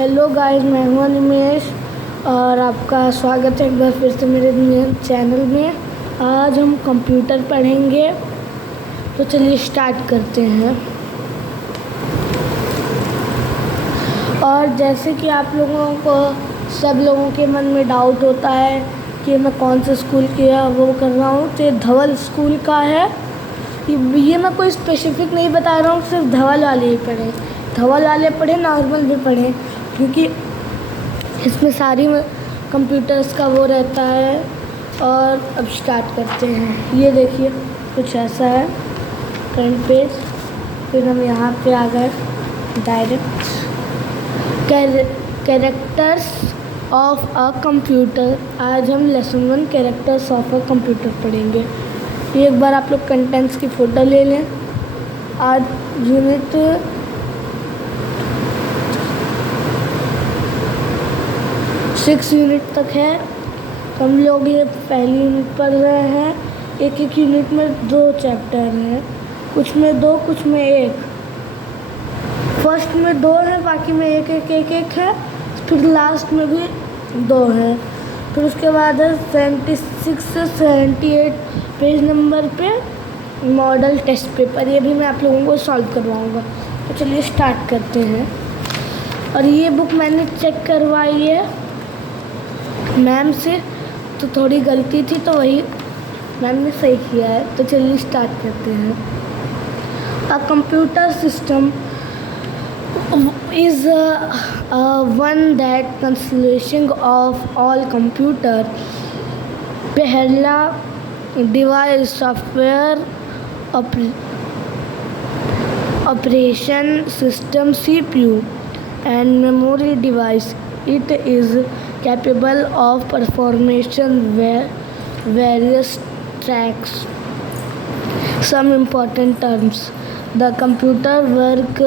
Hello guys, मैं हूं निमेश और आपका स्वागत है एक बार फिर से मेरे चैनल में। आज हम कंप्यूटर पढ़ेंगे, तो चलिए स्टार्ट करते हैं। और जैसे कि आप लोगों को सब लोगों के मन में डाउट होता है कि मैं कौन से स्कूल किया वो कर रहा हूँ, तो ये धवल स्कूल का है। ये मैं कोई स्पेसिफिक नहीं बता रहा हूँ, सिर्फ धवल वाले ही पढ़ें, धवल वाले पढ़ें, नॉर्मल भी पढ़ें, क्योंकि इसमें सारी कंप्यूटर्स का वो रहता है। और अब स्टार्ट करते हैं। ये देखिए कुछ ऐसा है फ्रंट पेज। फिर हम यहाँ पे आ गए direct characters of a computer. आज हम lesson 1 characters of a computer पढ़ेंगे। ये एक बार आप लोग कंटेंट्स की फ़ोटो ले लें। आज यूनिट 6 यूनिट तक है, तो हम लोग ये पहली यूनिट पढ़ रहे हैं। एक एक यूनिट में 2 चैप्टर हैं, कुछ में 2 कुछ में 1। फर्स्ट में 2 है, बाकी में एक है। फिर लास्ट में भी 2 है। फिर उसके बाद है 76 से 78 पेज नंबर पे मॉडल टेस्ट पेपर। ये भी मैं आप लोगों को सॉल्व करवाऊँगा। तो चलिए स्टार्ट करते हैं। और ये बुक मैंने चेक करवाई है मैम से, तो थोड़ी गलती थी, तो वही मैम ने सही किया है। तो चलिए स्टार्ट करते हैं। अ computer system is one that constellation of all computer पहला device software operation system CPU and memory device. It is capable of performing various tasks. Some important terms: the computer work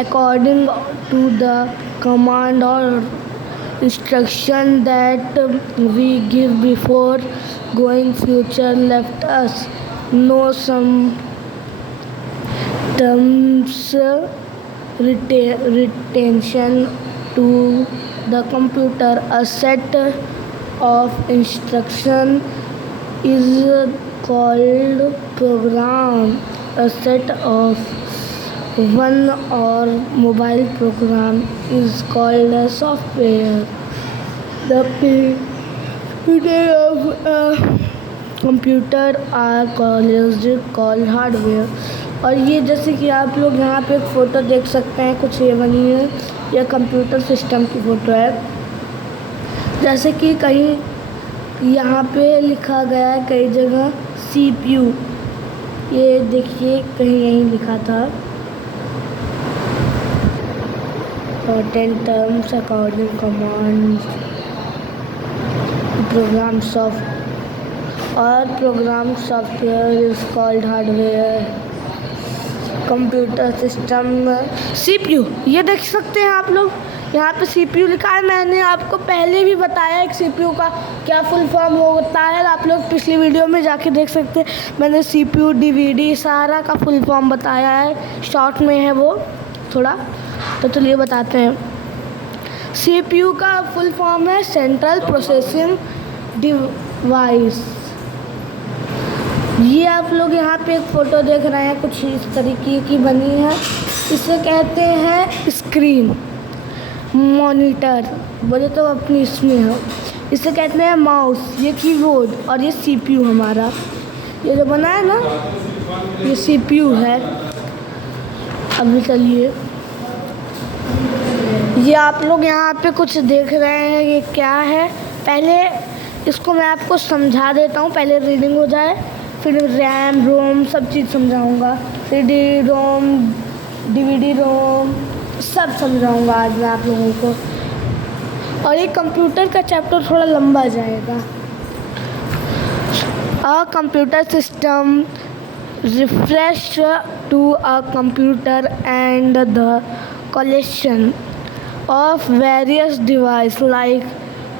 according to the command or instruction that we give before going. Future left us know some terms retention to the computer. A set of instruction is called program. A set of one or mobile program is called a software. The people of a computer are called hardware. और ये जैसे कि आप लोग यहाँ पे एक photo देख सकते हैं, कुछ ये बनी है, यह कंप्यूटर सिस्टम की फ़ोटो है। जैसे कि कहीं यहाँ पे लिखा गया है, कई जगह CPU। ये देखिए कहीं यहीं लिखा था important terms according command program soft और program software is called hardware. Computer system CPU, ये देख सकते हैं आप लोग, यहाँ पे CPU लिखा है। मैंने आपको पहले भी बताया एक CPU का क्या फुल फॉर्म होता है, आप लोग पिछली वीडियो में जाके देख सकते हैं। मैंने CPU DVD सारा का फुल फॉर्म बताया है, शॉर्ट में है वो थोड़ा। तो चलिए बताते हैं। CPU का फुल फॉर्म है सेंट्रल प्रोसेसिंग डिवाइस। ये आप लोग यहाँ पे एक फ़ोटो देख रहे हैं, कुछ इस तरीके की बनी है। इसे कहते हैं स्क्रीन, मॉनिटर बोले तो अपनी इसमें है। इसे कहते हैं माउस, ये कीबोर्ड, और ये CPU हमारा, ये जो बना है ना, ये CPU है। अभी चलिए, ये आप लोग यहाँ पे कुछ देख रहे हैं, ये क्या है। पहले इसको मैं आपको समझा देता हूँ, पहले रीडिंग हो जाए, फिर रैम रोम सब चीज़ समझाऊँगा। CD रोम DVD रोम सब समझाऊँगा आज मैं आप लोगों को। और ये कंप्यूटर का चैप्टर थोड़ा लंबा जाएगा। अ computer system refers to a computer and the collection of various devices like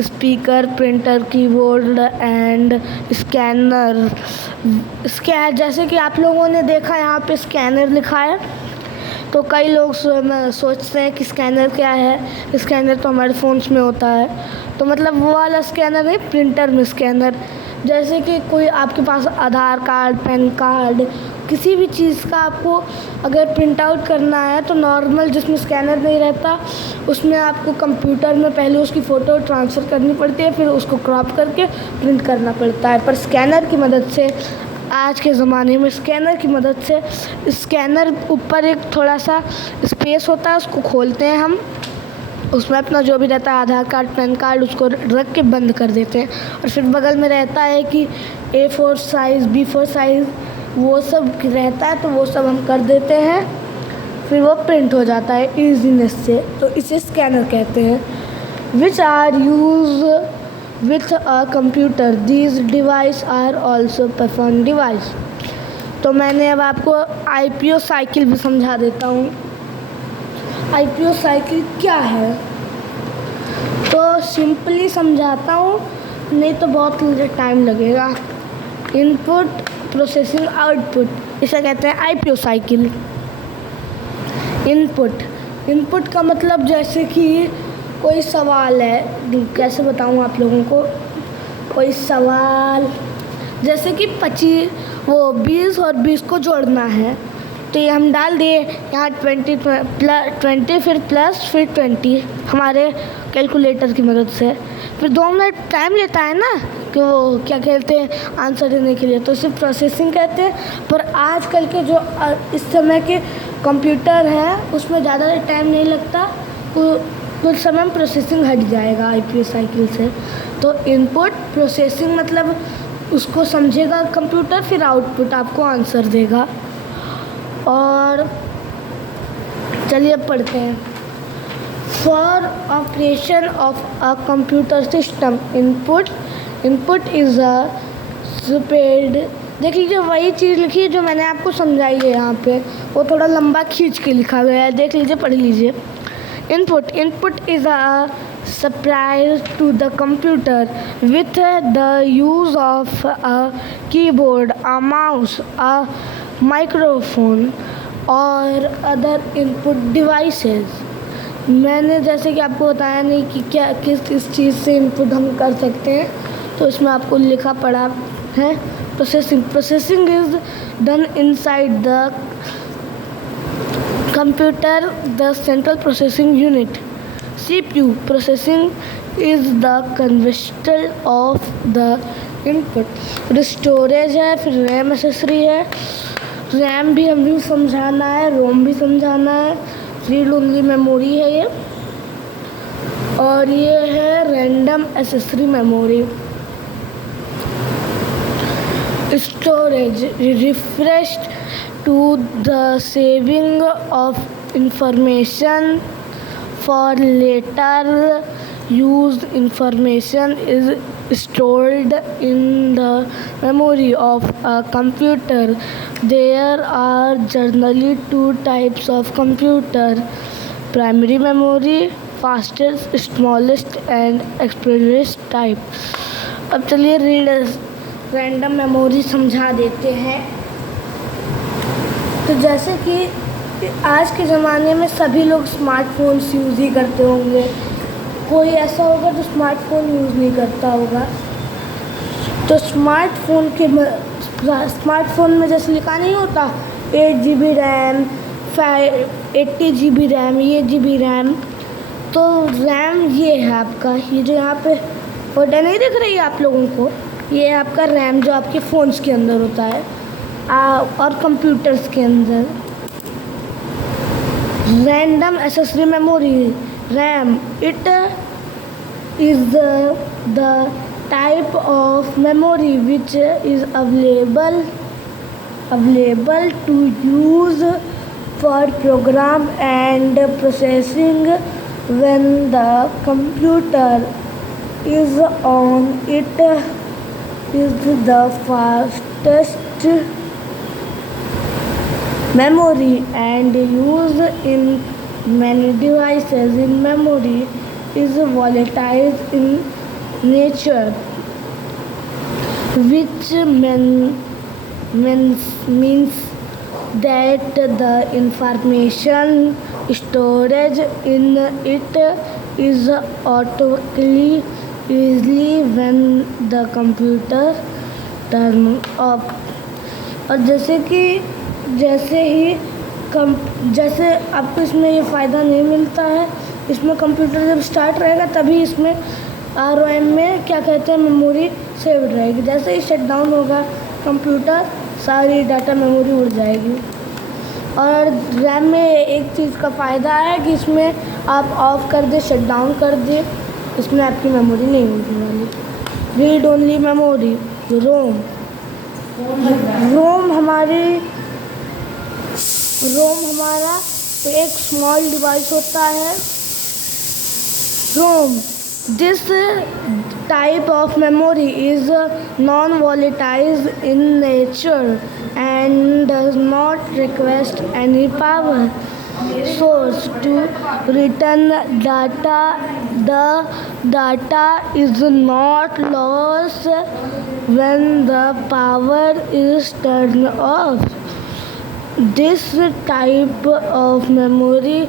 speaker, printer, keyboard and scanner। जैसे कि आप लोगों ने देखा यहाँ पे स्कैनर लिखा है, तो कई लोग सोचते हैं कि स्कैनर क्या है, स्कैनर तो हमारे फ़ोन्स में होता है। तो मतलब वो वाला स्कैनर है प्रिंटर में स्कैनर। जैसे कि कोई आपके पास आधार कार्ड, पैन कार्ड, किसी भी चीज़ का आपको अगर प्रिंट आउट करना है तो नॉर्मल जिसमें स्कैनर नहीं रहता उसमें आपको कंप्यूटर में पहले उसकी फ़ोटो ट्रांसफ़र करनी पड़ती है, फिर उसको क्रॉप करके प्रिंट करना पड़ता है। पर स्कैनर की मदद से, आज के ज़माने में स्कैनर की मदद से, स्कैनर ऊपर एक थोड़ा सा स्पेस होता है, उसको खोलते हैं हम, उसमें अपना जो भी रहता है आधार कार्ड, पैन कार्ड, उसको रख के बंद कर देते हैं। और फिर बगल में रहता है कि A4 साइज़, B4 साइज़, वो सब रहता है, तो वो सब हम कर देते हैं, फिर वो प्रिंट हो जाता है ईजीनेस से। तो इसे स्कैनर कहते हैं। Which are use with a computer, these device are also perform device. तो मैंने अब आपको IPO साइकिल भी समझा देता हूँ। IPO साइकिल क्या है तो सिंपली समझाता हूँ, नहीं तो बहुत टाइम लगेगा। इनपुट, प्रोसेसिंग, आउटपुट, इसे कहते हैं IPO साइकिल। इनपुट का मतलब जैसे कि कोई सवाल है, कैसे बताऊँ आप लोगों को, कोई सवाल जैसे कि 20 और 20 को जोड़ना है, तो ये हम डाल दिए यहाँ 20 फिर प्लस फिर 20 हमारे कैलकुलेटर की मदद से। फिर 2 मिनट टाइम लेता है ना कि वो क्या कहते हैं आंसर देने के लिए, तो इसे प्रोसेसिंग कहते हैं। पर आजकल के जो इस समय के कंप्यूटर हैं उसमें ज़्यादा टाइम नहीं लगता, कुछ समय में प्रोसेसिंग हट जाएगा IPO साइकिल से। तो इनपुट, प्रोसेसिंग मतलब उसको समझेगा कंप्यूटर, फिर आउटपुट आपको आंसर देगा। और चलिए पढ़ते हैं। For operation of a computer system, input is a spade. देख लीजिए वही चीज़ लिखी है जो मैंने आपको समझाई है यहाँ पे, वो थोड़ा लंबा खींच के लिखा गया है, देख लीजिए, पढ़ लीजिए। Input is a supply to the computer with the use of a keyboard, a mouse, a microphone और other input devices। मैंने जैसे कि आपको बताया नहीं कि क्या किस चीज़ से इनपुट हम कर सकते हैं, तो इसमें आपको लिखा पड़ा है processing is done inside the computer, the central processing unit. CPU processing is the converter of the input। फिर स्टोरेज है, फिर रैम एक्सेसरी है, रैम भी हम भी समझाना है, रोम भी समझाना है, रीड ओनली मेमोरी है ये, और ये है random accessory memory. Storage refreshed to the saving of information for later use, information is stored in the memory of a computer. There are generally 2 types of computer: primary memory, fastest, smallest and expressed type। अब चलिए random memory समझा देते हैं। तो जैसे कि आज के ज़माने में सभी लोग स्मार्टफोन्स यूज़ ही करते होंगे, कोई ऐसा होगा जो स्मार्टफोन यूज़ नहीं करता होगा। तो स्मार्टफोन में जैसे लिखा नहीं होता 8 GB रैम, 80 GB रैम, ये GB रैम, तो रैम ये है आपका, ये जो यहाँ पे फोटो नहीं दिख रही है आप लोगों को, ये है आपका रैम जो आपके फ़ोन्स के अंदर होता है और कंप्यूटर्स के अंदर। Random accessory memory, RAM, it is the type of memory which is available to use for program and processing when the computer is on. It is the fastest memory and used in many devices. In memory is volatile in nature, which means that the information storage in it is automatically easily when the computer turn off। और जैसे आपको इसमें ये फ़ायदा नहीं मिलता है, इसमें कंप्यूटर जब स्टार्ट रहेगा तभी इसमें ROM में क्या कहते हैं मेमोरी सेव रहेगी। जैसे ही शट डाउन होगा कंप्यूटर, सारी डाटा मेमोरी उड़ जाएगी। और रैम में एक चीज़ का फ़ायदा है कि इसमें आप ऑफ कर दे, शट डाउन कर दे, इसमें आपकी मेमोरी नहीं उड़ने वाली। रीड ओनली मेमोरी, रोम हमारा एक स्मॉल डिवाइस होता है। रोम, this type of memory is non-volatile in nature and does not request any power source to return data. The data is not lost when the power is turned off. This type of memory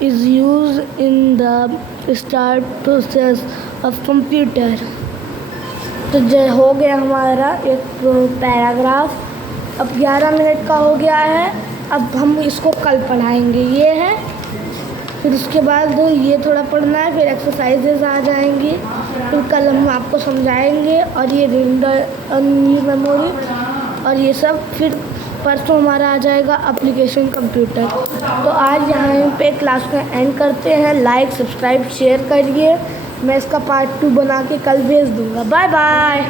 is used in the start process of computer। तो हो गया हमारा एक paragraph. अब 11 minute का हो गया है। अब हम इसको कल पढ़ाएंगे। ये है, फिर उसके बाद ये थोड़ा पढ़ना है, फिर एक्सरसाइजेज आ जाएंगी, फिर कल हम आपको समझाएंगे। और ये रीड ओनली मेमोरी और ये सब, फिर परसों हमारा आ जाएगा एप्लीकेशन कंप्यूटर। तो आज यहाँ पे क्लास को एंड करते हैं। लाइक, सब्सक्राइब, शेयर करिए। मैं इसका पार्ट 2 बना के कल भेज दूँगा। Bye bye.